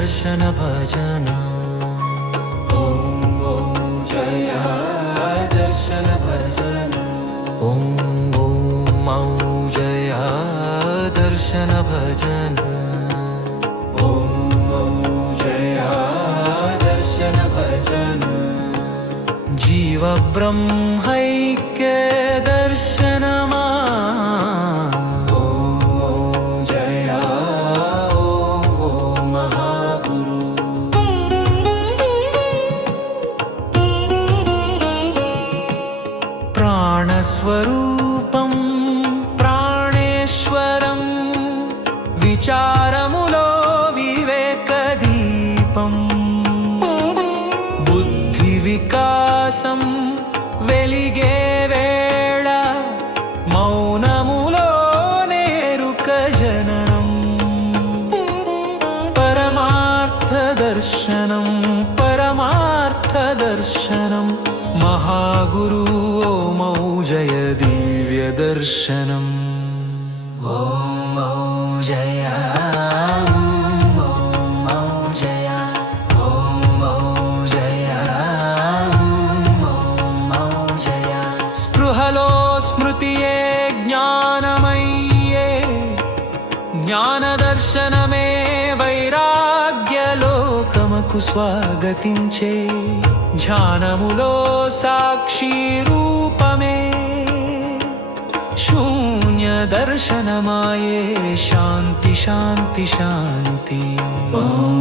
दर्शन भजन। ॐ जया दर्शन भजन। ॐ जया दर्शन भजन। ॐ जया दर्शन भजन। जीव ब्रह्मैक्य दर्शनमा। ॐ जया ॐ महागुरु। प्राणस्वरूपं प्राणेश्वरं विचारमुलो विवेकदीपं। बुद्धिविकासं వెలిగే వేళ మౌనములో నేరుక జననం। పరమార్థ దర్శనం పరమార్థ దర్శనం మహాగురు ఓమౌ జయ దివ్య దర్శనం। ఓం జయ స్పృహలో స్మృతియే జ్ఞానమయ్యే జ్ఞానదర్శనమే వైరాగ్యలోకముకు స్వాగతించే ధ్యానములో సాక్షి రూపమే శూన్య దర్శనమాయే శాంతి శాంతి శాంతి। ఓం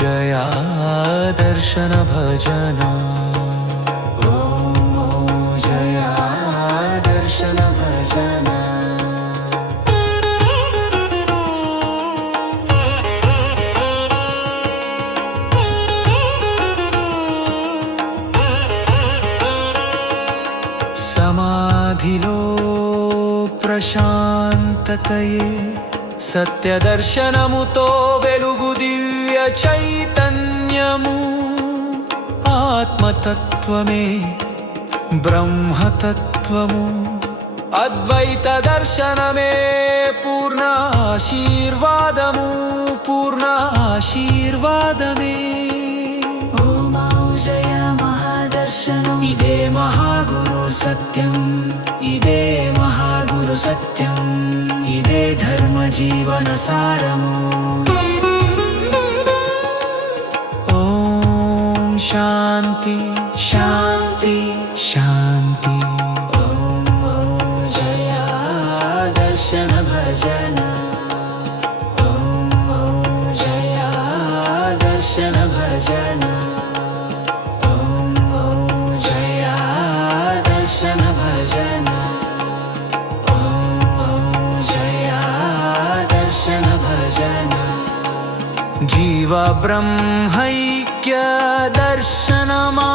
జయా దర్శన భజన। ॐ जया दर्शन भजन। సమాధిలో ప్రశాంతతయే సత్యదర్శనముతో వెలుగు దివ్య చైతన్యము। ఆత్మతత్వమే బ్రహ్మతత్వము అద్వైత దర్శనమే పూర్ణ ఆశీర్వాదము పూర్ణ ఆశీర్వాదమే। ॐ जय महादर्शनम्। ఇదే మహాగురు సత్యం ఇదే మహాగురు సత్యం ఇదే ధర్మ జీవన సారము। ఓం శాంతి శాంతి శాంతి। ॐ जया दर्शन भजन। ॐ जया दर्शन भजन। ॐ जया दर्शन भजन। ॐ जया दर्शन भजन। జీవ బ్రహ్మైక్య దర్శనమా।